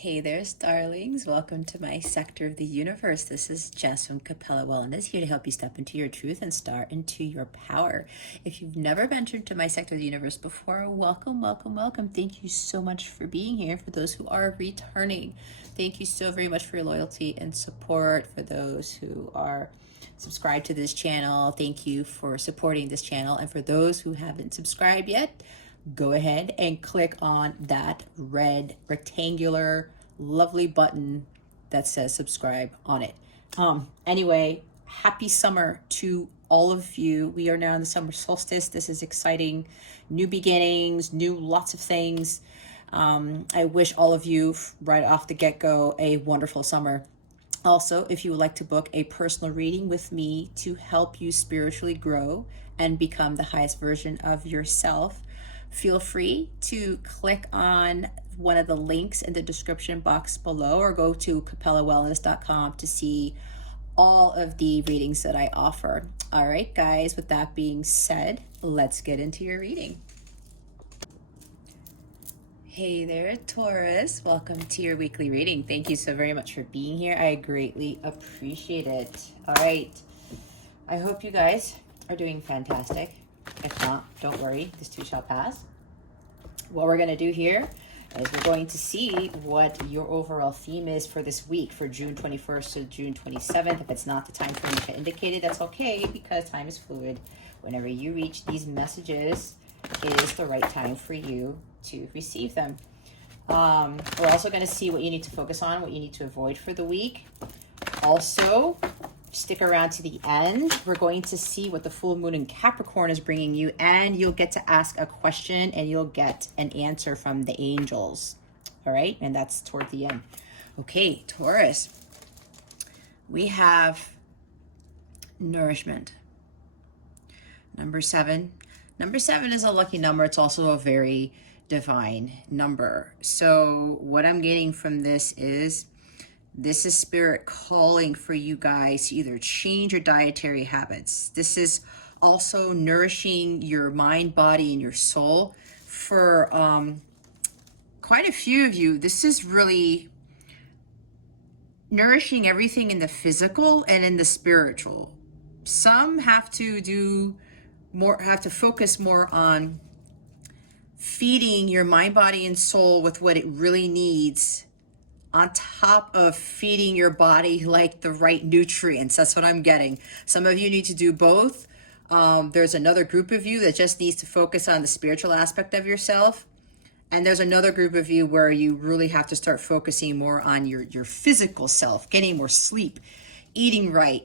Hey there, starlings. Welcome to my sector of the universe. This is Jess from Capella Wellness, here to help you step into your truth and start into your power. If you've never ventured to my sector of the universe before, welcome, welcome, welcome. Thank you so much for being here. For those who are returning, thank you so very much for your loyalty and support. For those who are subscribed to this channel, thank you for supporting this channel. And for those who haven't subscribed yet, go ahead and click on that red rectangular lovely button that says subscribe on it. Anyway, happy summer to all of you. We are now in the summer solstice. This is exciting. New beginnings, lots of things. I wish all of you right off the get-go a wonderful summer. Also, if you would like to book a personal reading with me to help you spiritually grow and become the highest version of yourself, feel free to click on one of the links in the description box below or go to capellawellness.com to see all of the readings that I offer. All right, guys, with that being said, let's get into your reading. Hey there, Taurus. Welcome to your weekly reading. Thank you so very much for being here. I greatly appreciate it. All right. I hope you guys are doing fantastic. If not, don't worry, this too shall pass. What we're going to do here is we're going to see what your overall theme is for this week, for June 21st to June 27th. If it's not the time frame which I indicated, that's okay, because time is fluid. Whenever you reach these messages, it is the right time for you to receive them. We're also going to see what you need to focus on, what you need to avoid for the week. Also, stick around to the end. We're going to see what the full moon in Capricorn is bringing you, and you'll get to ask a question and you'll get an answer from the angels. All right, and that's toward the end. Okay, Taurus, we have nourishment. Number 7. Number 7 is a lucky number. It's also a very divine number. So what I'm getting from this is spirit calling for you guys to either change your dietary habits. This is also nourishing your mind, body, and your soul. For quite a few of you, this is really nourishing everything in the physical and in the spiritual. Some have to do more, have to focus more on feeding your mind, body, and soul with what it really needs, on top of feeding your body like the right nutrients. That's what I'm getting. Some of you need to do both. There's another group of you that just needs to focus on the spiritual aspect of yourself. And there's another group of you where you really have to start focusing more on your physical self, getting more sleep, eating right,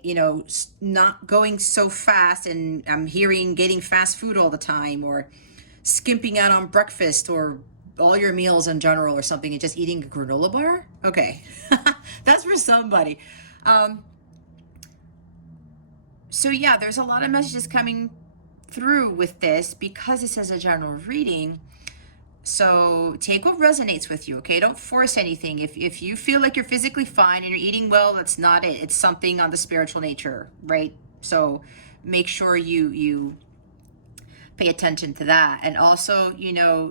not going so fast. And I'm hearing getting fast food all the time, or skimping out on breakfast, or all your meals in general, or something, and just eating a granola bar. Okay. That's for somebody. So yeah, there's a lot of messages coming through with this because this is a general reading. So take what resonates with you, okay? Don't force anything. If you feel like you're physically fine and you're eating well, that's not it. It's something on the spiritual nature, right? So make sure you pay attention to that. And also,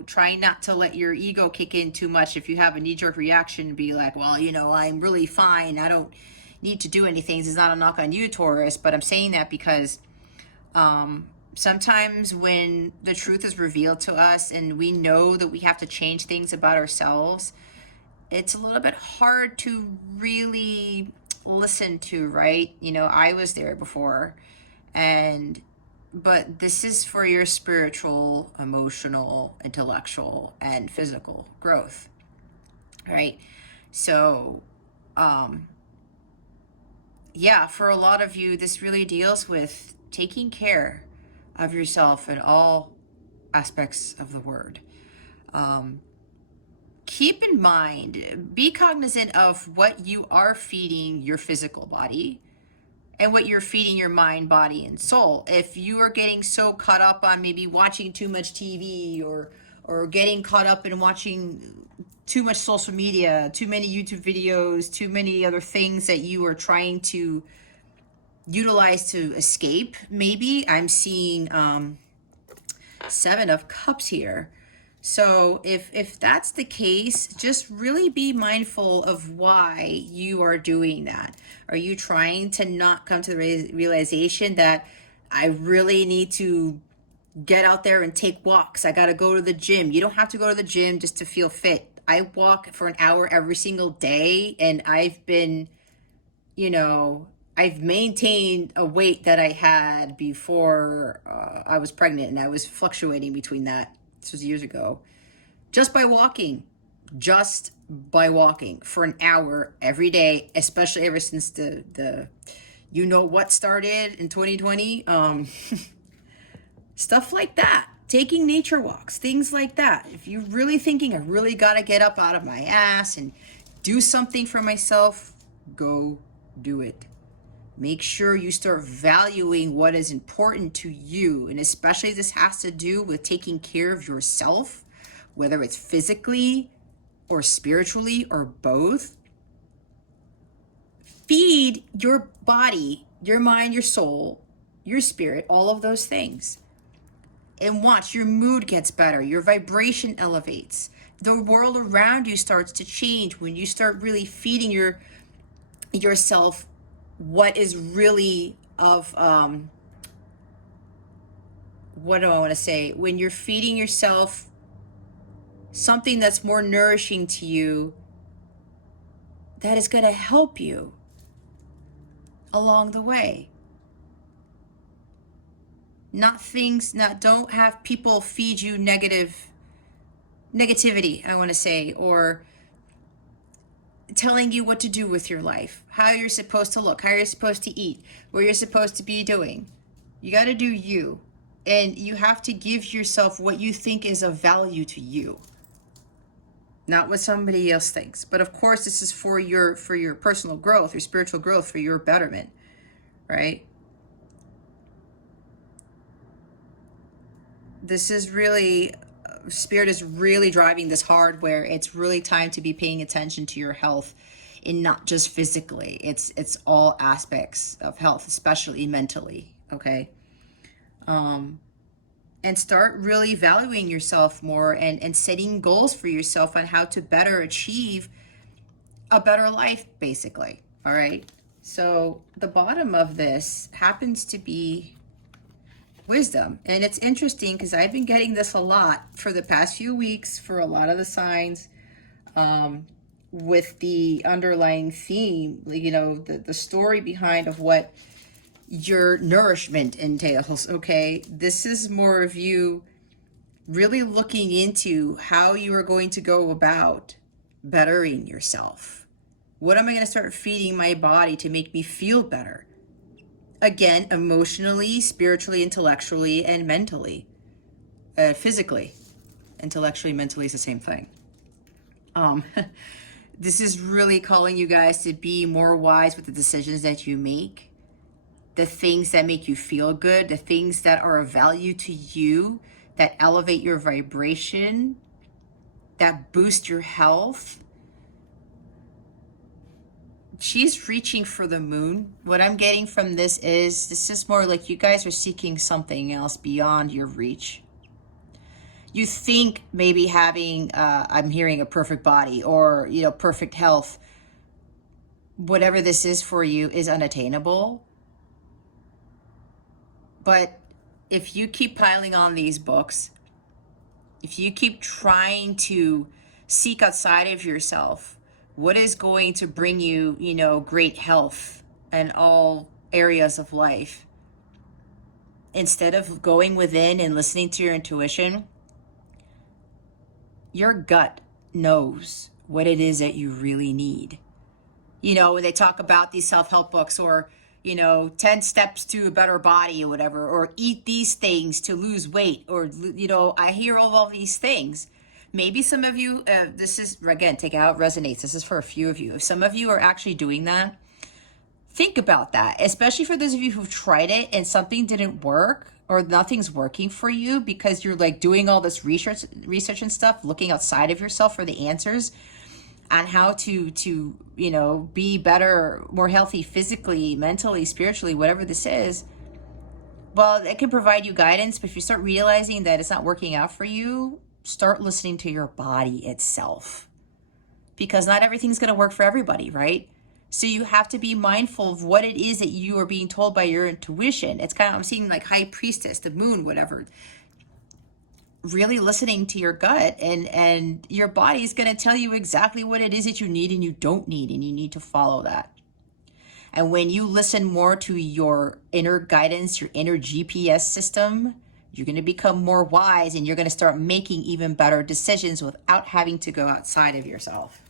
try not to let your ego kick in too much. If you have a knee-jerk reaction, be like, well, I'm really fine, I don't need to do anything. It's not a knock on you, Taurus, but I'm saying that because sometimes when the truth is revealed to us and we know that we have to change things about ourselves, it's a little bit hard to really listen to, right? I was there before, but this is for your spiritual, emotional, intellectual, and physical growth, right? So, yeah, for a lot of you, this really deals with taking care of yourself in all aspects of the word. Keep in mind, be cognizant of what you are feeding your physical body and what you're feeding your mind, body, and soul. If you are getting so caught up on maybe watching too much TV, or getting caught up in watching too much social media, too many YouTube videos, too many other things that you are trying to utilize to escape, maybe I'm seeing 7 of Cups here. So if that's the case, just really be mindful of why you are doing that. Are you trying to not come to the realization that I really need to get out there and take walks? I got to go to the gym. You don't have to go to the gym just to feel fit. I walk for an hour every single day, and I've been, I've maintained a weight that I had before I was pregnant, and I was fluctuating between that. This was years ago. Just by walking for an hour every day, especially ever since the what started in 2020. Stuff like that. Taking nature walks, things like that. If you're really thinking, I really got to get up out of my ass and do something for myself, go do it. Make sure you start valuing what is important to you. And especially this has to do with taking care of yourself, whether it's physically or spiritually or both. Feed your body, your mind, your soul, your spirit, all of those things. And watch, your mood gets better, your vibration elevates. The world around you starts to change when you start really feeding yourself what is really of, what do I want to say? When you're feeding yourself something that's more nourishing to you, that is going to help you along the way. Don't have people feed you negativity, I want to say, or telling you what to do with your life, how you're supposed to look, how you're supposed to eat, what you're supposed to be doing. You got to do you, and you have to give yourself what you think is of value to you, not what somebody else thinks. But of course, this is for your personal growth, your spiritual growth, for your betterment, right? This is really, Spirit is really driving this hard, where it's really time to be paying attention to your health, and not just physically. It's all aspects of health, especially mentally, okay? And start really valuing yourself more, and setting goals for yourself on how to better achieve a better life, basically, all right? So the bottom of this happens to be wisdom. And it's interesting because I've been getting this a lot for the past few weeks for a lot of the signs, with the underlying theme, the story behind of what your nourishment entails, okay? This is more of you really looking into how you are going to go about bettering yourself. What am I going to start feeding my body to make me feel better? Again, emotionally, spiritually, intellectually, and mentally. Physically. Intellectually, mentally is the same thing. This is really calling you guys to be more wise with the decisions that you make. The things that make you feel good. The things that are of value to you. That elevate your vibration. That boost your health. She's reaching for the moon. What I'm getting from this is more like you guys are seeking something else beyond your reach. You think maybe having, I'm hearing a perfect body, or, perfect health, whatever this is for you, is unattainable. But if you keep piling on these books, if you keep trying to seek outside of yourself, what is going to bring you, great health in all areas of life, instead of going within and listening to your intuition, your gut knows what it is that you really need. When they talk about these self-help books, or, 10 steps to a better body or whatever, or eat these things to lose weight, or, I hear all of these things. Maybe some of you, this is, again, take it how it resonates. This is for a few of you. If some of you are actually doing that, think about that, especially for those of you who've tried it and something didn't work, or nothing's working for you because you're doing all this research and stuff, looking outside of yourself for the answers on how to be better, more healthy physically, mentally, spiritually, whatever this is. Well, it can provide you guidance, but if you start realizing that it's not working out for you, start listening to your body itself, because not everything's going to work for everybody, right? So you have to be mindful of what it is that you are being told by your intuition. It's kind of, I'm seeing like high priestess, the moon, whatever. Really listening to your gut, and your body is going to tell you exactly what it is that you need and you don't need, and you need to follow that. And when you listen more to your inner guidance, your inner GPS system, you're going to become more wise, and you're going to start making even better decisions without having to go outside of yourself.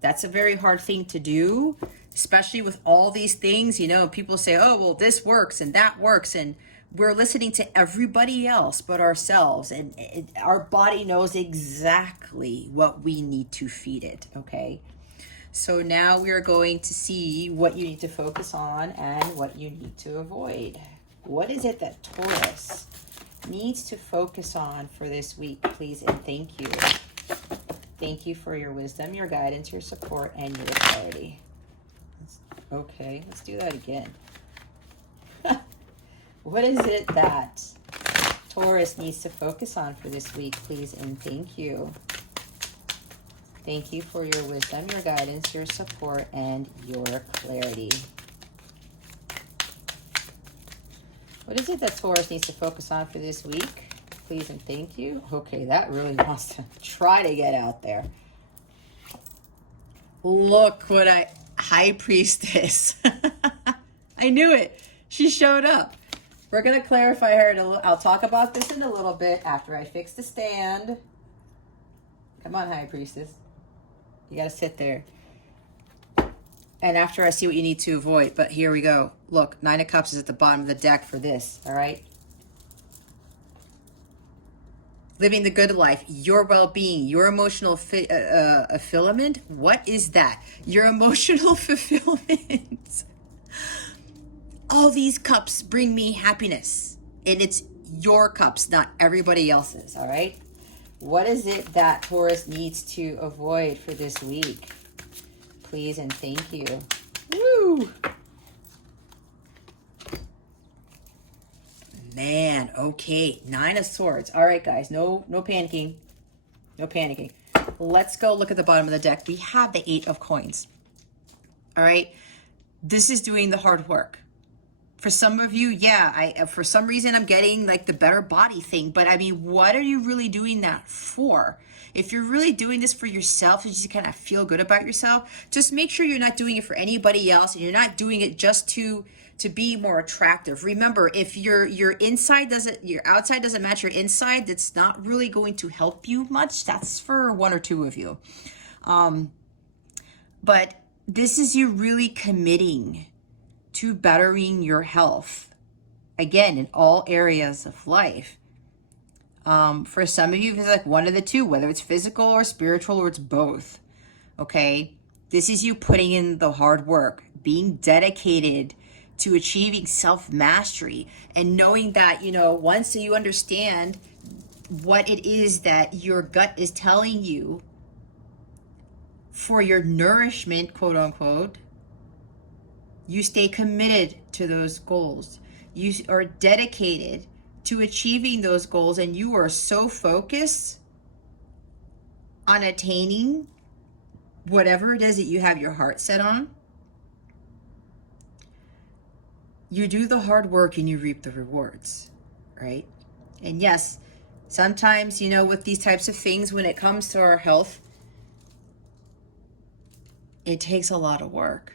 That's a very hard thing to do, especially with all these things. You know, people say, oh, well, this works and that works. And we're listening to everybody else but ourselves. And our body knows exactly what we need to feed it, okay? So now we are going to see what you need to focus on and what you need to avoid. What is it that Taurus needs to focus on for this week, please, and thank you. Thank you for your wisdom, your guidance, your support, and your clarity. Okay, let's do that again. What is it that Taurus needs to focus on for this week, please, and thank you. Thank you for your wisdom, your guidance, your support, and your clarity. What is it that Taurus needs to focus on for this week? Please and thank you. Okay, that really wants to try to get out there. Look what High Priestess. I knew it. She showed up. We're going to clarify her. I'll talk about this in a little bit after I fix the stand. Come on, High Priestess. You got to sit there. And after I see what you need to avoid. But here we go. Look, Nine of Cups is at the bottom of the deck for this. All right. Living the good life, your well-being, your emotional fulfillment. What is that? Your emotional fulfillment. All these cups bring me happiness. And it's your cups, not everybody else's. All right. What is it that Taurus needs to avoid for this week? Please and thank you. Woo! Man, okay. Nine of Swords. All right, guys. No panicking. No panicking. Let's go look at the bottom of the deck. We have the Eight of Coins. All right. This is doing the hard work. For some of you, yeah, for some reason I'm getting like the better body thing. But I mean, what are you really doing that for? If you're really doing this for yourself, just to kind of feel good about yourself, just make sure you're not doing it for anybody else, and you're not doing it just to be more attractive. Remember, if your outside doesn't match your inside, that's not really going to help you much. That's for one or two of you. But this is you really committing to bettering your health, again, in all areas of life. For some of you, it's like one of the two, whether it's physical or spiritual, or it's both. Okay. This is you putting in the hard work, being dedicated to achieving self-mastery, and knowing that, you know, once you understand what it is that your gut is telling you for your nourishment, quote unquote, you stay committed to those goals. You are dedicated to achieving those goals, and you are so focused on attaining whatever it is that you have your heart set on. You do the hard work and you reap the rewards, right? And yes, sometimes, you know, with these types of things, when it comes to our health, it takes a lot of work.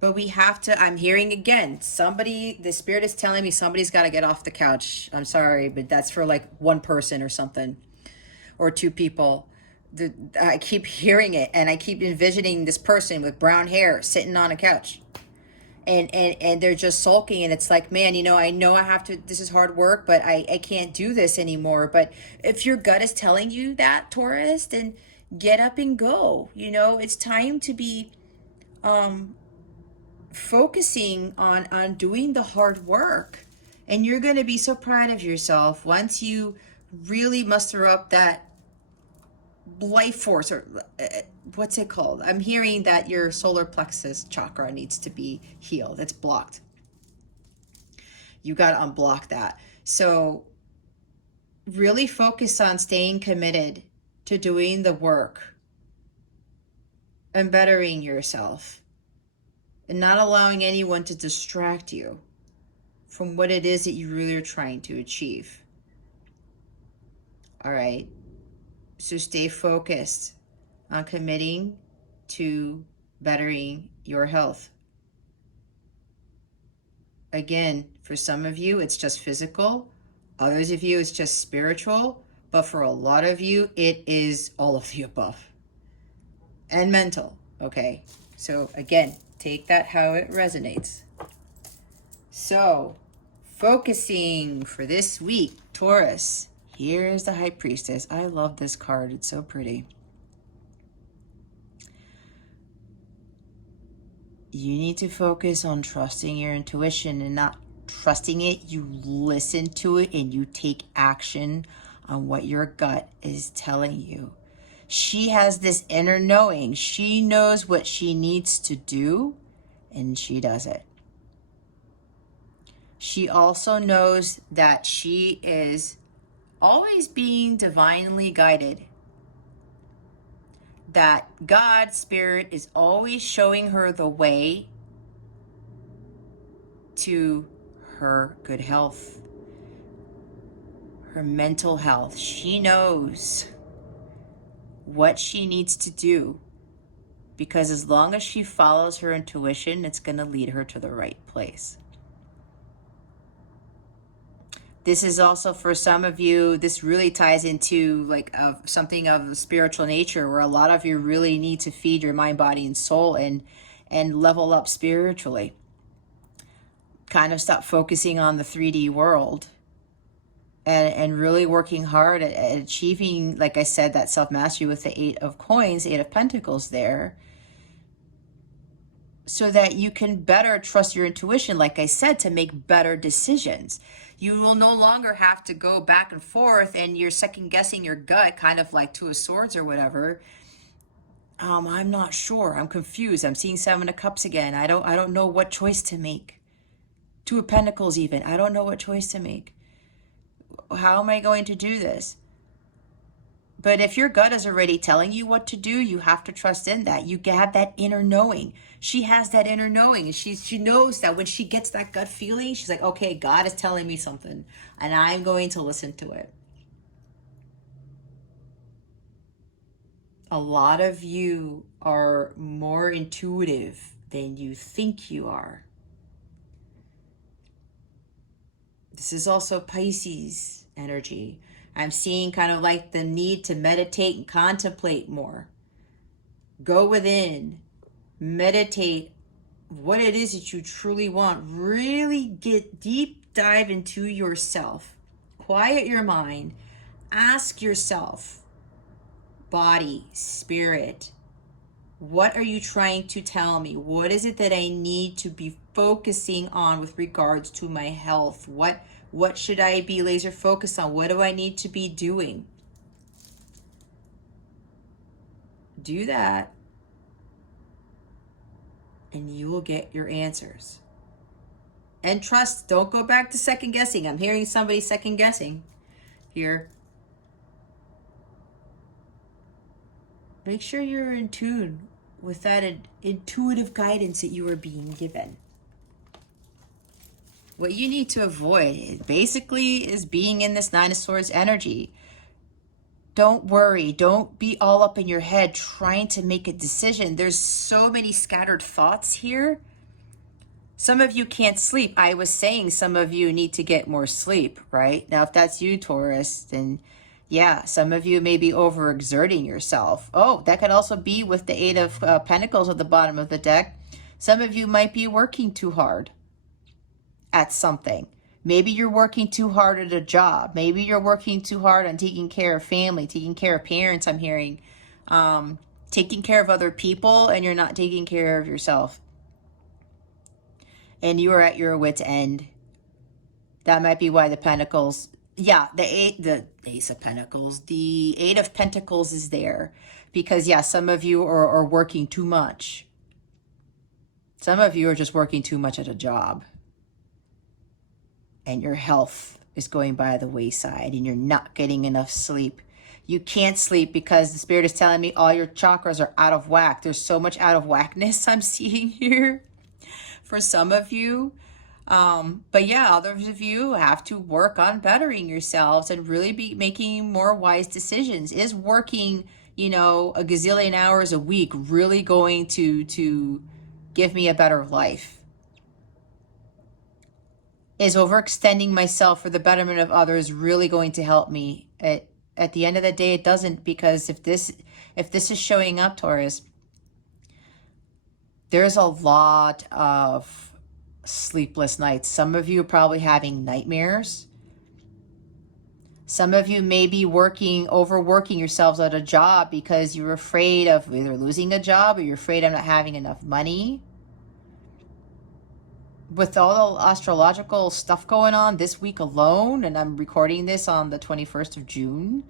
But we have to, I'm hearing again, the spirit is telling me somebody's got to get off the couch. I'm sorry, but that's for like one person or something, or two people. I keep hearing it, and I keep envisioning this person with brown hair sitting on a couch. And they're just sulking, and it's like, man, you know I have to, this is hard work, but I can't do this anymore. But if your gut is telling you that, Taurus, then get up and go. You know, it's time to be focusing on doing the hard work, and you're going to be so proud of yourself once you really muster up that life force, or what's it called? I'm hearing that your solar plexus chakra needs to be healed. It's blocked. You got to unblock that. So really focus on staying committed to doing the work and bettering yourself and not allowing anyone to distract you from what it is that you really are trying to achieve. All right. So stay focused on committing to bettering your health. Again, for some of you, it's just physical. Others of you, it's just spiritual. But for a lot of you, it is all of the above. And mental, okay? So again, take that how it resonates. So, focusing for this week, Taurus. Here's the High Priestess. I love this card. It's so pretty. You need to focus on trusting your intuition and not trusting it. You listen to it and you take action on what your gut is telling you. She has this inner knowing. She knows what she needs to do and she does it. She also knows that she is always being divinely guided. That God, Spirit, is always showing her the way to her good health, her mental health. She knows what she needs to do because as long as she follows her intuition, it's going to lead her to the right place. This is also for some of you, this really ties into like something of a spiritual nature where a lot of you really need to feed your mind, body, and soul and level up spiritually. Kind of stop focusing on the 3D world and really working hard at achieving, like I said, that self-mastery with the 8 of coins, 8 of pentacles there, so that you can better trust your intuition, like I said, to make better decisions. You will no longer have to go back and forth and you're second guessing your gut, kind of like 2 of Swords or whatever. I'm not sure. I'm confused. I'm seeing 7 of Cups again. I don't know what choice to make. 2 of Pentacles even. I don't know what choice to make. How am I going to do this? But if your gut is already telling you what to do, you have to trust in that. You have that inner knowing. She has that inner knowing. And she knows that when she gets that gut feeling, she's like, okay, God is telling me something, and I'm going to listen to it. A lot of you are more intuitive than you think you are. This is also Pisces energy. I'm seeing kind of like the need to meditate and contemplate more. Go within, meditate what it is that you truly want. Really get deep dive into yourself. Quiet your mind. Ask yourself, body, spirit, what are you trying to tell me? What is it that I need to be focusing on with regards to my health? What should I be laser focused on? What do I need to be doing? Do that, and you will get your answers. And trust, don't go back to second guessing. I'm hearing somebody second guessing here. Make sure you're in tune with that intuitive guidance that you are being given. What you need to avoid basically is being in this 9 of Swords energy. Don't worry. Don't be all up in your head trying to make a decision. There's so many scattered thoughts here. Some of you can't sleep. I was saying some of you need to get more sleep, right? Now, if that's you, Taurus, then yeah, some of you may be overexerting yourself. Oh, that could also be with the 8 of Pentacles at the bottom of the deck. Some of you might be working too hard at something. Maybe you're working too hard at a job. Maybe you're working too hard on taking care of family, taking care of parents, I'm hearing. Taking care of other people, and you're not taking care of yourself. And you are at your wit's end. That might be why the Pentacles, yeah, the Ace of Pentacles, the 8 of Pentacles is there. Because, yeah, some of you are working too much. Some of you are just working too much at a job. And your health is going by the wayside and you're not getting enough sleep. You can't sleep because the Spirit is telling me all your chakras are out of whack. There's so much out of whackness I'm seeing here for some of you. But yeah, others of you have to work on bettering yourselves and really be making more wise decisions. Is working, a gazillion hours a week really going to give me a better life? Is overextending myself for the betterment of others really going to help me? At the end of the day, it doesn't, because if this is showing up, Taurus, there's a lot of sleepless nights. Some of you are probably having nightmares. Some of you may be overworking yourselves at a job because you're afraid of either losing a job or you're afraid of not having enough money. With all the astrological stuff going on this week alone, and I'm recording this on the 21st of June,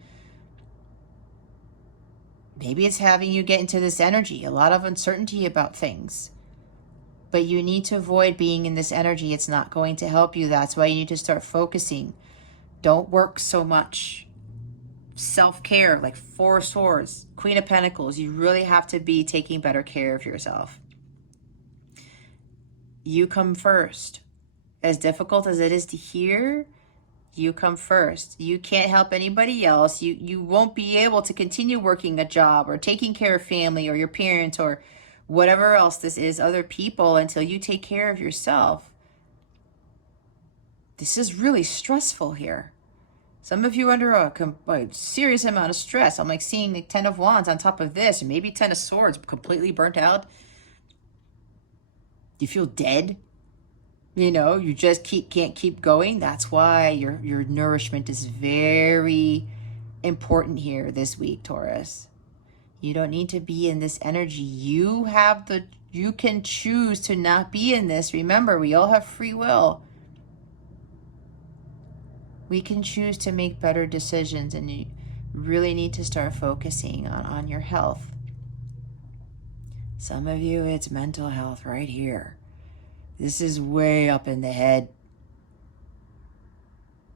maybe it's having you get into this energy, a lot of uncertainty about things. But you need to avoid being in this energy. It's not going to help you. That's why you need to start focusing. Don't work so much. Self-care, like Four of Swords, Queen of Pentacles. You really have to be taking better care of yourself. You come first. As difficult as it is to hear, you come first. You can't help anybody else. You won't be able to continue working a job or taking care of family or your parents or whatever else this is, other people, until you take care of yourself. This is really stressful here. Some of you are under a serious amount of stress. I'm like seeing the 10 of Wands on top of this, and maybe 10 of Swords, completely burnt out. You feel dead. You just can't keep going. That's why your nourishment is very important here this week, Taurus. You don't need to be in this energy. You can choose to not be in this. Remember, we all have free will. We can choose to make better decisions, and you really need to start focusing on your health. Some of you, it's mental health right here. This is way up in the head.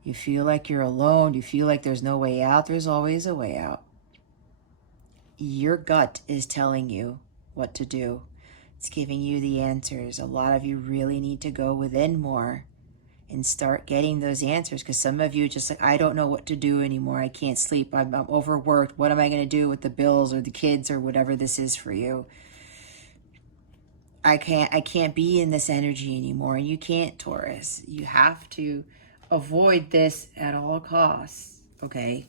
You feel like you're alone. You feel like there's no way out. There's always a way out. Your gut is telling you what to do. It's giving you the answers. A lot of you really need to go within more and start getting those answers, because some of you just like, I don't know what to do anymore. I can't sleep. I'm overworked. What am I going to do with the bills or the kids or whatever this is for you? I can't be in this energy anymore. And you can't, Taurus. You have to avoid this at all costs, okay?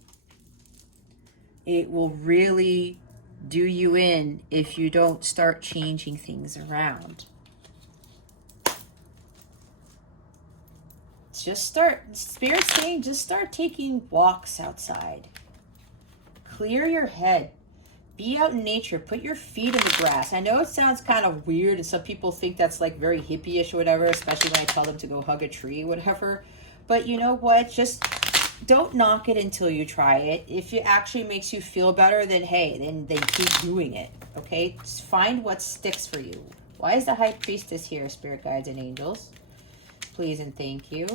It will really do you in if you don't start changing things around. Spirit's saying, just start taking walks outside. Clear your head. Be out in nature. Put your feet in the grass. I know it sounds kind of weird, and some people think that's like very hippie-ish or whatever, especially when I tell them to go hug a tree, whatever. But you know what? Just don't knock it until you try it. If it actually makes you feel better, then hey, then keep doing it. Okay? Just find what sticks for you. Why is the High Priestess here, Spirit Guides and Angels? Please and thank you.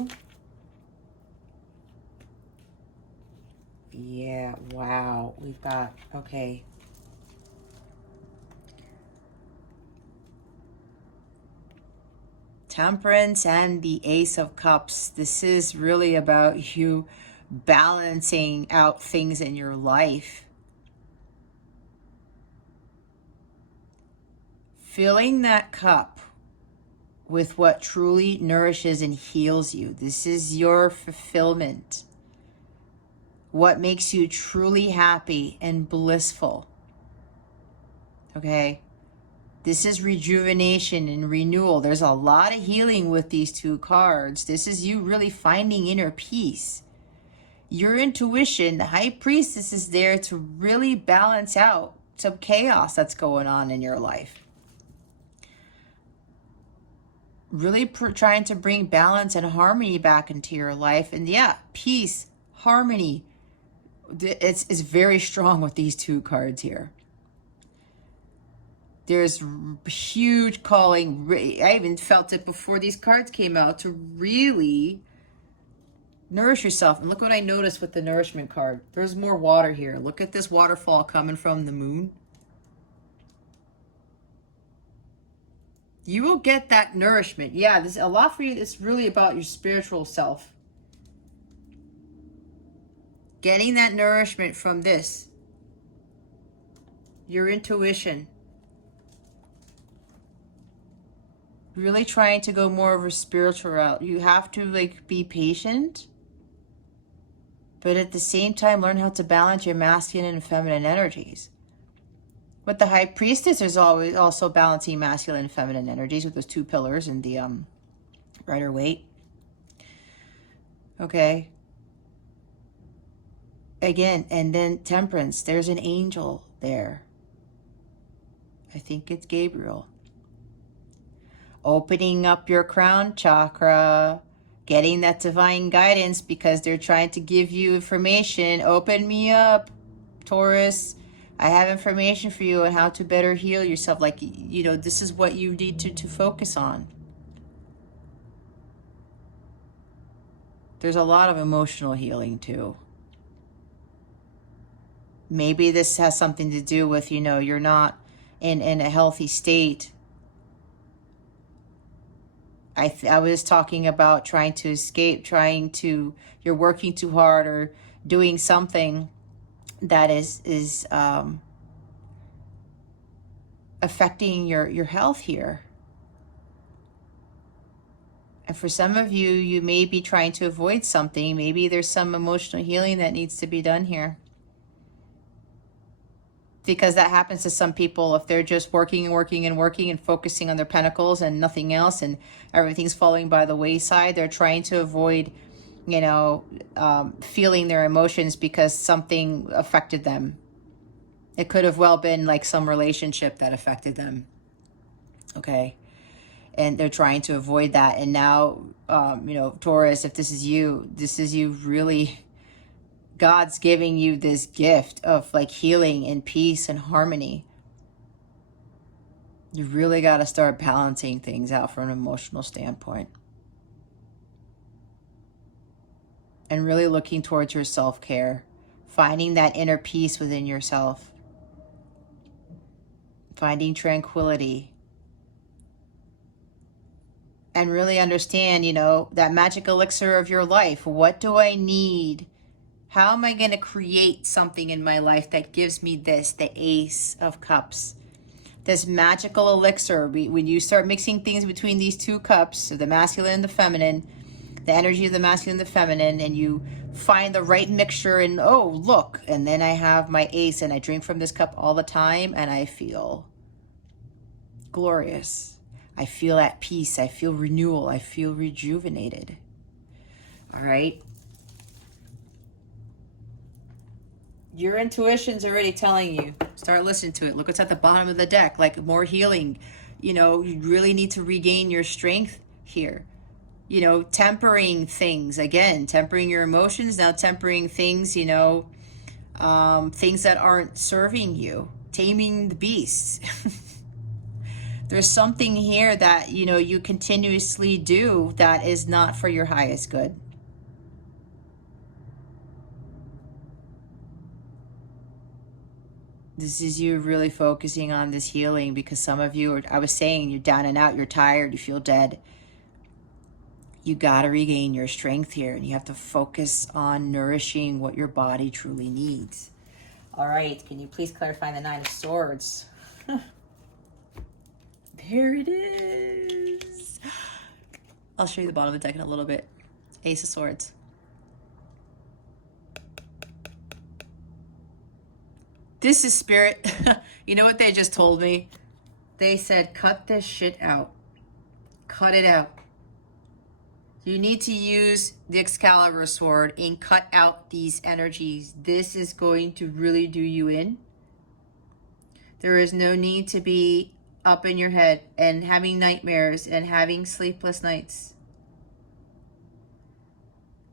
Yeah, wow. We've got, okay. Temperance and the Ace of Cups. This is really about you balancing out things in your life. Filling that cup with what truly nourishes and heals you. This is your fulfillment. What makes you truly happy and blissful. Okay? This is rejuvenation and renewal. There's a lot of healing with these two cards. This is you really finding inner peace. Your intuition, the High Priestess, is there to really balance out some chaos that's going on in your life. Really trying to bring balance and harmony back into your life. And yeah, peace, harmony. It's very strong with these two cards here. There's huge calling. I even felt it before these cards came out, to really Nourish yourself. And look what I noticed with the nourishment card. There's more water here. Look at this waterfall coming from the moon. You will get that nourishment. Yeah, this a lot for you. It's really about your spiritual self. Getting that nourishment from this. Your intuition. Really trying to go more of a spiritual route. You have to like be patient. But at the same time, learn how to balance your masculine and feminine energies. With the High Priestess, there's always also balancing masculine and feminine energies with those two pillars and the Rider-Waite. Okay. Again, and then Temperance. There's an angel there. I think it's Gabriel. Opening up your crown chakra. Getting that divine guidance because they're trying to give you information. Open me up, Taurus. I have information for you on how to better heal yourself. Like, you know, this is what you need to focus on. There's a lot of emotional healing too. Maybe this has something to do with, you know, you're not in a healthy state. I was talking about trying to escape, you're working too hard or doing something that is affecting your health here. And for some of you, you may be trying to avoid something. Maybe there's some emotional healing that needs to be done here. Because that happens to some people if they're just working and working and working and focusing on their pentacles and nothing else and everything's falling by the wayside. They're trying to avoid, you know, feeling their emotions because something affected them. It could have well been like some relationship that affected them. Okay. And they're trying to avoid that. And now, you know, Taurus, if this is you really... God's giving you this gift of like healing and peace and harmony. You really got to start balancing things out from an emotional standpoint. And really looking towards your self-care. Finding that inner peace within yourself. Finding tranquility. And really understand, you know, that magic elixir of your life. What do I need? How am I going to create something in my life that gives me this, the Ace of Cups? This magical elixir. When you start mixing things between these two cups, so the masculine and the feminine, the energy of the masculine and the feminine, and you find the right mixture and, oh, look, and then I have my Ace and I drink from this cup all the time and I feel glorious. I feel at peace. I feel renewal. I feel rejuvenated. All right. Your intuition's already telling you. Start listening to it. Look what's at the bottom of the deck. Like more healing. You know, you really need to regain your strength here. You know, tempering things. Again, tempering your emotions. Now tempering things, you know, things that aren't serving you. Taming the beast. There's something here that, you know, you continuously do that is not for your highest good. This is you really focusing on this healing because some of you are, I was saying, you're down and out, you're tired, you feel dead. You got to regain your strength here and you have to focus on nourishing what your body truly needs. All right, can you please clarify the Nine of Swords? There it is. I'll show you the bottom of the deck in a little bit. Ace of Swords. This is Spirit. You know what they just told me? They said, cut this shit out. Cut it out. You need to use the Excalibur sword and cut out these energies. This is going to really do you in. There is no need to be up in your head and having nightmares and having sleepless nights.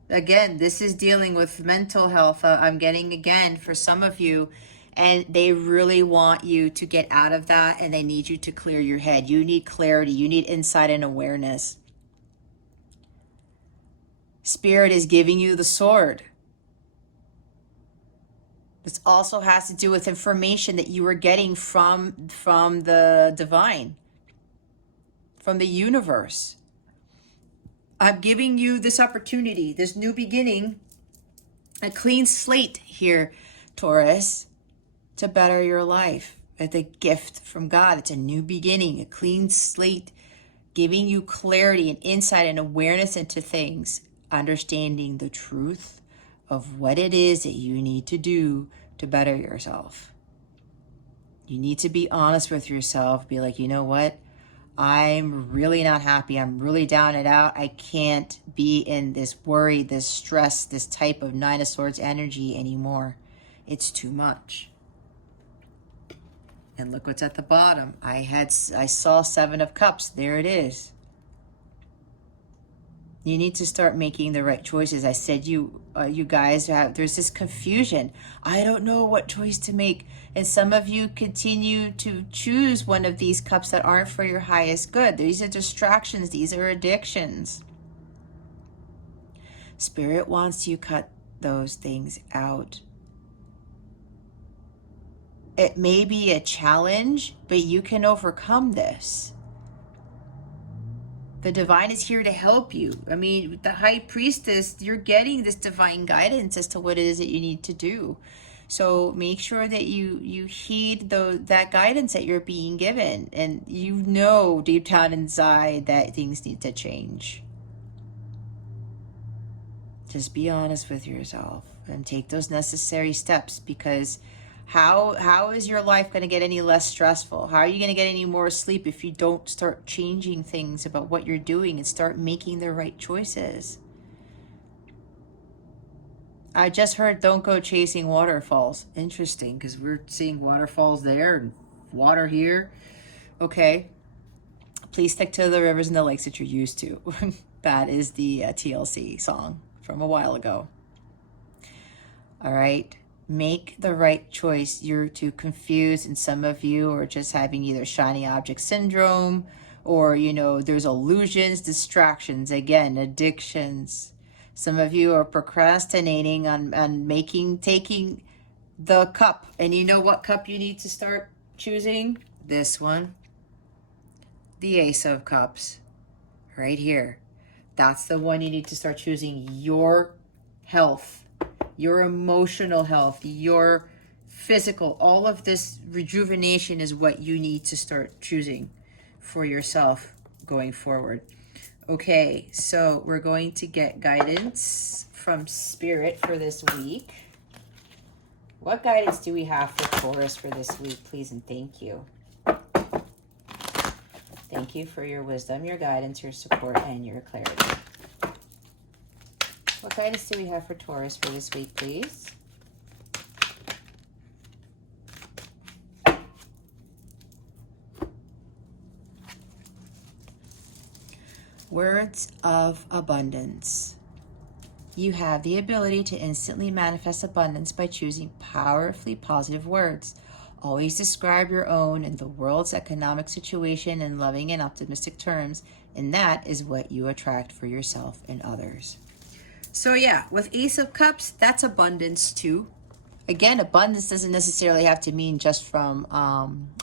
Again, this is dealing with mental health. I'm getting, again, for some of you, and they really want you to get out of that and they need you to clear your head. You need clarity. You need insight and awareness. Spirit is giving you the sword. This also has to do with information that you are getting from the divine, from the universe. I'm giving you this opportunity, this new beginning, a clean slate here, Taurus, to better your life. It's a gift from God. It's a new beginning, a clean slate, giving you clarity and insight and awareness into things, understanding the truth of what it is that you need to do to better yourself. You need to be honest with yourself. Be like, you know what? I'm really not happy. I'm really down and out. I can't be in this worry, this stress, this type of Nine of Swords energy anymore. It's too much. And look what's at the bottom. I saw Seven of Cups. There it is. You need to start making the right choices. I said you guys there's this confusion. I don't know what choice to make. And some of you continue to choose one of these cups that aren't for your highest good. These are distractions. These are addictions. Spirit wants you to cut those things out. It may be a challenge, but you can overcome this. The divine is here to help you. I mean, with the High Priestess, you're getting this divine guidance as to what it is that you need to do. So make sure that you heed that guidance that you're being given. And you know deep down inside that things need to change. Just be honest with yourself and take those necessary steps, because how is your life going to get any less stressful? How are you going to get any more sleep if you don't start changing things about what you're doing and start making the right choices? I just heard don't go chasing waterfalls. Interesting, because we're seeing waterfalls there and water here. Okay. Please stick to the rivers and the lakes that you're used to. That is the TLC song from a while ago. All right. Make the right choice. You're too confused, and some of you are just having either shiny object syndrome, or there's illusions, distractions, again, addictions. Some of you are procrastinating on taking the cup. And you know what cup you need to start choosing? This one. The Ace of Cups. Right here. That's the one you need to start choosing. Your health, your emotional health, your physical, all of this rejuvenation is what you need to start choosing for yourself going forward. Okay, so we're going to get guidance from Spirit for this week. What guidance do we have for Taurus for this week, please and thank you. Thank you for your wisdom, your guidance, your support, and your clarity. What guidance do we have for Taurus for this week, please? Words of abundance. You have the ability to instantly manifest abundance by choosing powerfully positive words. Always describe your own and the world's economic situation in loving and optimistic terms, and that is what you attract for yourself and others. So yeah, with Ace of Cups, that's abundance too. Again, abundance doesn't necessarily have to mean just from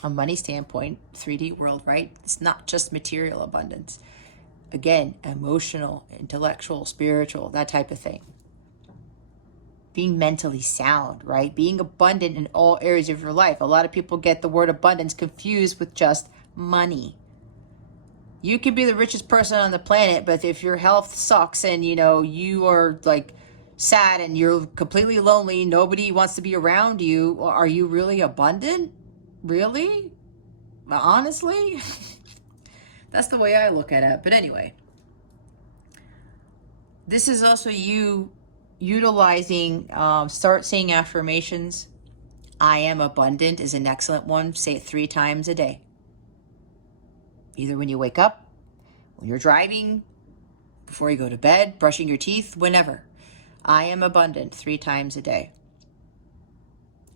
a money standpoint, 3D world, right? It's not just material abundance. Again, emotional, intellectual, spiritual, that type of thing. Being mentally sound, right? Being abundant in all areas of your life. A lot of people get the word abundance confused with just money. You could be the richest person on the planet, but if your health sucks and you are like sad and you're completely lonely, nobody wants to be around you, are you really abundant? Really? Honestly? That's the way I look at it. But anyway, this is also you utilizing, start saying affirmations. I am abundant is an excellent one. Say it 3 times a day. Either when you wake up, when you're driving, before you go to bed, brushing your teeth, whenever. I am abundant 3 times a day.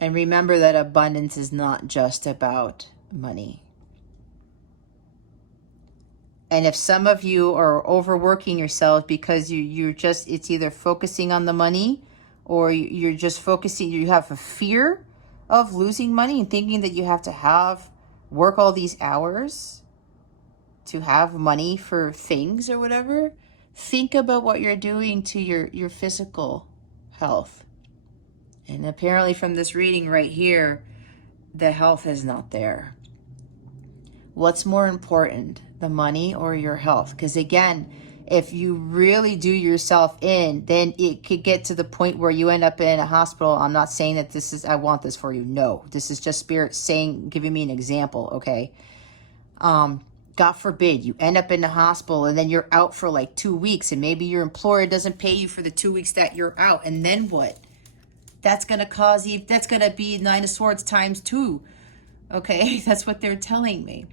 And remember that abundance is not just about money. And if some of you are overworking yourself because you're just, it's either focusing on the money, or you're just focusing, you have a fear of losing money and thinking that you have to work all these hours to have money for things or whatever. Think about what you're doing to your physical health. And apparently from this reading right here, the health is not there. What's more important, the money or your health? Because again, if you really do yourself in, then it could get to the point where you end up in a hospital. I'm not saying that this is, I want this for you. No, this is just spirit saying, giving me an example. Okay. God forbid you end up in the hospital and then you're out for like 2 weeks, and maybe your employer doesn't pay you for the 2 weeks that you're out. And then what? That's going to be 9 of Swords times 2. Okay. That's what they're telling me.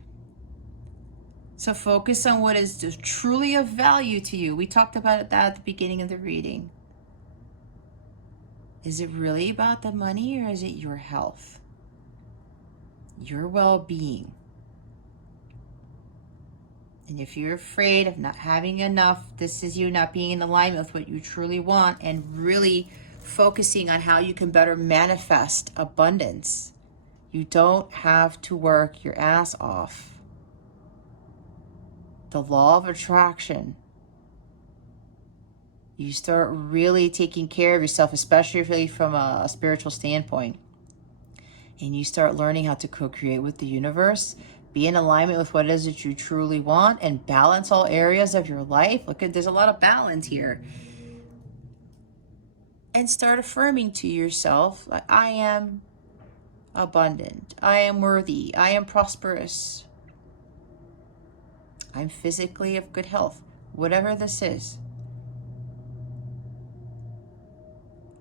So focus on what is truly of value to you. We talked about that at the beginning of the reading. Is it really about the money, or is it your health? Your well-being? And if you're afraid of not having enough, this is you not being in alignment with what you truly want and really focusing on how you can better manifest abundance. You don't have to work your ass off. The law of attraction. You start really taking care of yourself, especially from a spiritual standpoint. And you start learning how to co-create with the universe, be in alignment with what it is that you truly want, and balance all areas of your life. Look at, there's a lot of balance here. And start affirming to yourself, like, I am abundant. I am worthy. I am prosperous. I'm physically of good health. Whatever this is.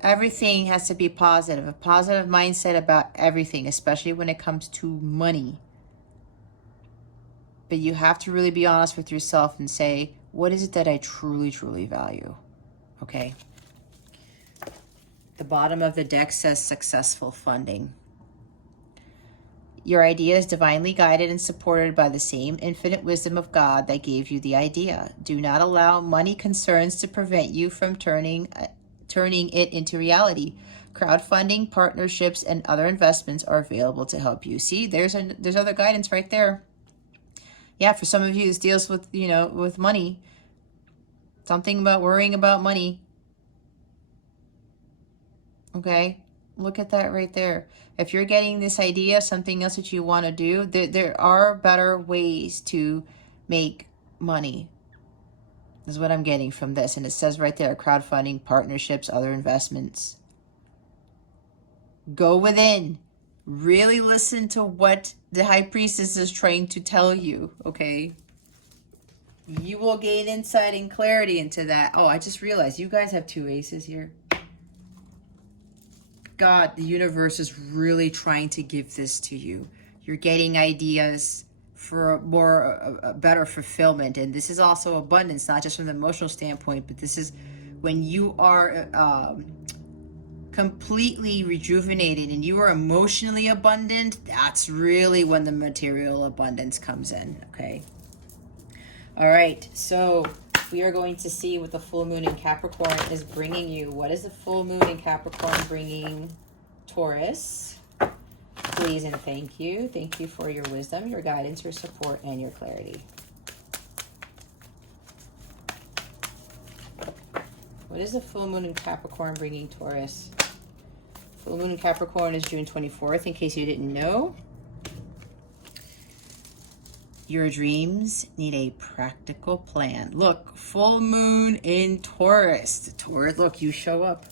Everything has to be positive. A positive mindset about everything, especially when it comes to money. But you have to really be honest with yourself and say, what is it that I truly, truly value? Okay. The bottom of the deck says successful funding. Your idea is divinely guided and supported by the same infinite wisdom of God that gave you the idea. Do not allow money concerns to prevent you from turning it into reality. Crowdfunding, partnerships, and other investments are available to help you. See, there's other guidance right there. Yeah, for some of you, this deals with, with money. Something about worrying about money. Okay, look at that right there. If you're getting this idea, something else that you want to do, there are better ways to make money. This is what I'm getting from this. And it says right there, crowdfunding, partnerships, other investments. Go within. Really listen to what the High Priestess is trying to tell you, okay? You will gain insight and clarity into that. Oh, I just realized you guys have 2 aces here. God, the universe is really trying to give this to you. You're getting ideas for more, better fulfillment. And this is also abundance, not just from the emotional standpoint, but this is when you are completely rejuvenated and you are emotionally abundant. That's really when the material abundance comes in, okay? All right, so we are going to see what the full moon in Capricorn is bringing you. What is the full moon in Capricorn bringing Taurus? Please and thank you. Thank you for your wisdom, your guidance, your support, and your clarity. What is the full moon in Capricorn bringing Taurus? Full moon in Capricorn is June 24th, in case you didn't know. Your dreams need a practical plan. Look, full moon in Taurus. Taurus, look, you show up.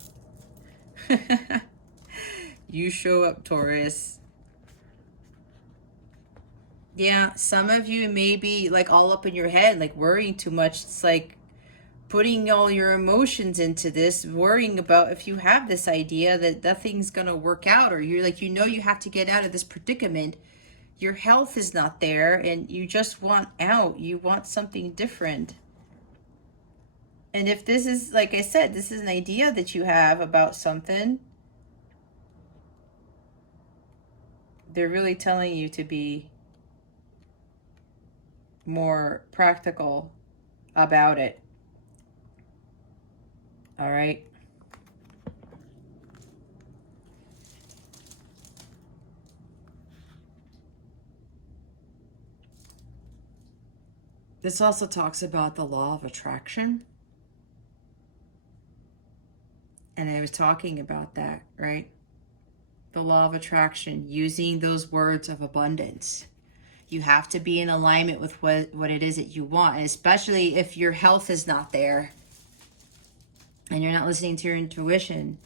You show up, Taurus. Yeah, some of you may be like all up in your head, like worrying too much. It's like putting all your emotions into this, worrying about if you have this idea that nothing's going to work out, or you're like, you have to get out of this predicament. Your health is not there and you just want out. You want something different. And if this is, like I said, this is an idea that you have about something, they're really telling you to be more practical about it. All right. This also talks about the law of attraction. And I was talking about that, right? The law of attraction, using those words of abundance. You have to be in alignment with what it is that you want, and especially if your health is not there and you're not listening to your intuition.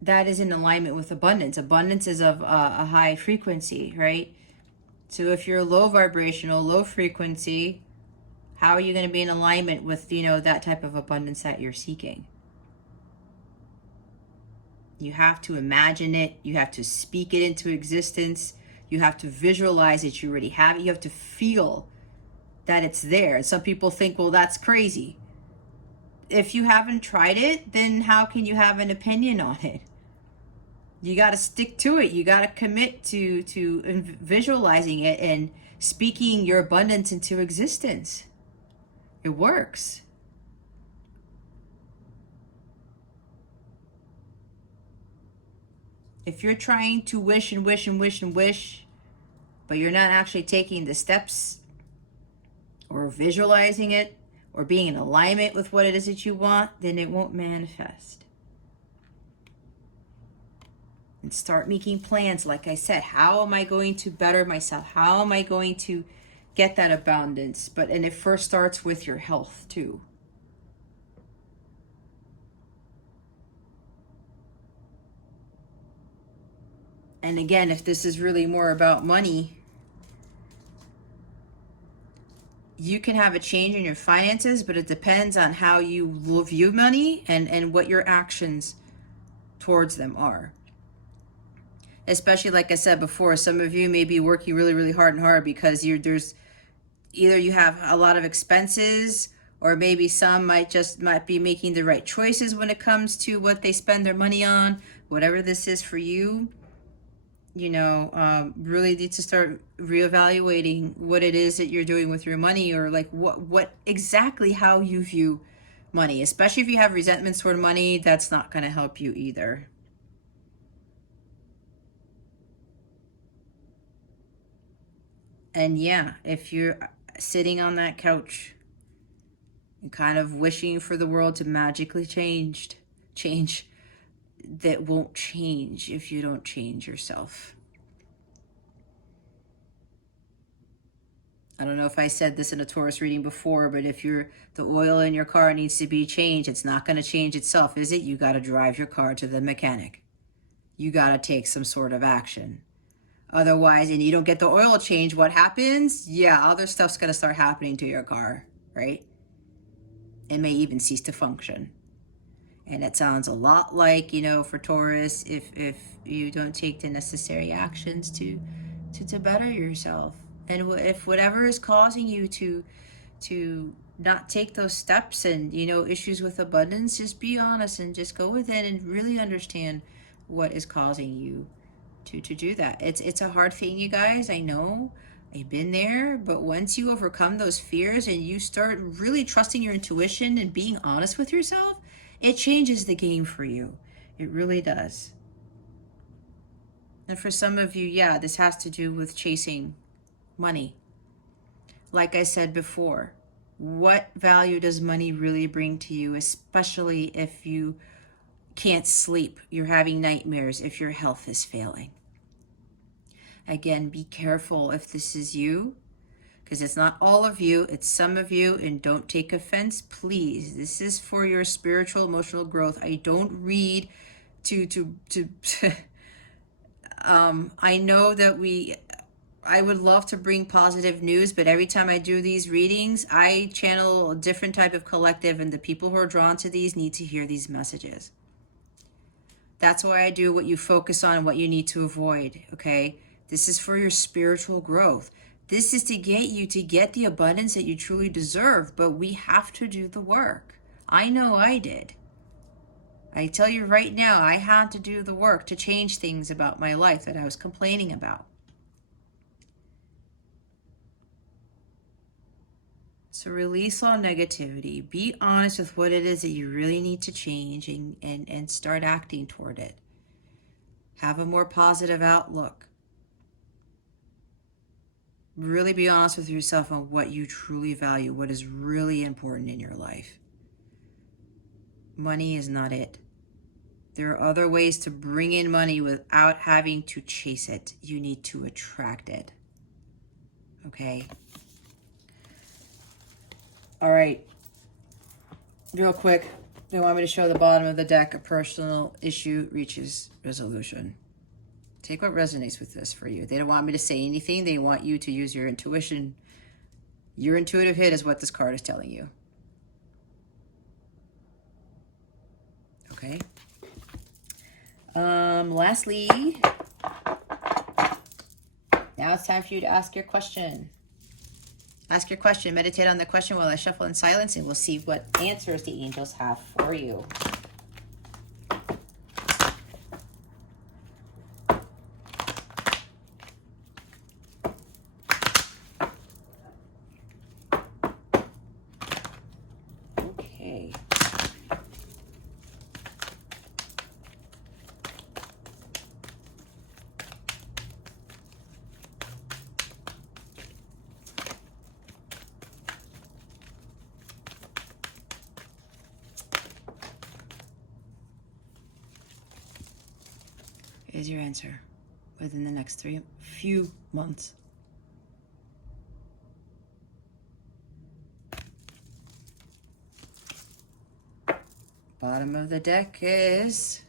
That is in alignment with abundance. Abundance is of a high frequency, right? So if you're low vibrational, low frequency, how are you going to be in alignment with, that type of abundance that you're seeking? You have to imagine it. You have to speak it into existence. You have to visualize it. You already have it. You have to feel that it's there. And some people think, well, that's crazy. If you haven't tried it, then how can you have an opinion on it? You got to stick to it. You got to commit to visualizing it and speaking your abundance into existence. It works. If you're trying to wish and wish and wish and wish, but you're not actually taking the steps or visualizing it or being in alignment with what it is that you want, then it won't manifest. And start making plans. Like I said, how am I going to better myself? How am I going to get that abundance? And it first starts with your health too. And again, if this is really more about money, you can have a change in your finances, but it depends on how you view money and what your actions towards them are. Especially, like I said before, some of you may be working really, really hard because there's either you have a lot of expenses, or maybe some might be making the right choices when it comes to what they spend their money on. Whatever this is for you, really need to start reevaluating what it is that you're doing with your money, or like what exactly how you view money. Especially if you have resentments toward money, that's not going to help you either. And yeah, if you're sitting on that couch and kind of wishing for the world to magically change, that won't change if you don't change yourself. I don't know if I said this in a Taurus reading before, but if the oil in your car needs to be changed, it's not going to change itself, is it? You got to drive your car to the mechanic. You got to take some sort of action. Otherwise, and you don't get the oil change, what happens? Yeah, other stuff's going to start happening to your car, right? It may even cease to function. And it sounds a lot like, for Taurus, if you don't take the necessary actions to better yourself. And if whatever is causing you to not take those steps and, issues with abundance, just be honest and just go within and really understand what is causing you to do that. It's a hard thing, you guys. I know. I've been there. But once you overcome those fears and you start really trusting your intuition and being honest with yourself, it changes the game for you. It really does. And for some of you, yeah, this has to do with chasing money. Like I said before, what value does money really bring to you, especially if you can't sleep, you're having nightmares, if your health is failing? Again, be careful if this is you, because it's not all of you, it's some of you, and don't take offense, please. This is for your spiritual, emotional growth. I don't read to I know that I would love to bring positive news, but every time I do these readings, I channel a different type of collective, and the people who are drawn to these need to hear these messages. That's why I do what you focus on and what you need to avoid, okay? This is for your spiritual growth. This is to get you to get the abundance that you truly deserve, but we have to do the work. I know I did. I tell you right now, I had to do the work to change things about my life that I was complaining about. So release all negativity. Be honest with what it is that you really need to change and start acting toward it. Have a more positive outlook. Really be honest with yourself on what you truly value, what is really important in your life. Money is not it. There are other ways to bring in money without having to chase it. You need to attract it. Okay? All right. Real quick, they want me to show the bottom of the deck. A personal issue reaches resolution. Take what resonates with this for you. They don't want me to say anything. They want you to use your intuition. Your intuitive hit is what this card is telling you. Okay. Lastly, now it's time for you to ask your question. Ask your question. Meditate on the question while I shuffle in silence, and we'll see what answers the angels have for you. Okay. Is your answer within the next few months. Bottom of the deck is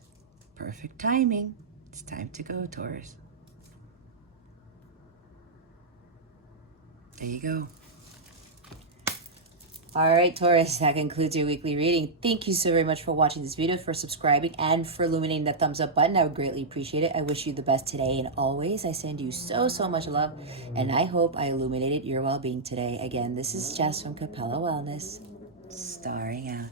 perfect timing. It's time to go, Taurus. There you go. All right, Taurus, that concludes your weekly reading. Thank you so very much for watching this video, for subscribing, and for illuminating the thumbs up button. I would greatly appreciate it. I wish you the best today and always. I send you so much love, and I hope I illuminated your well-being today. Again, this is Jess from Capella Wellness, starring out.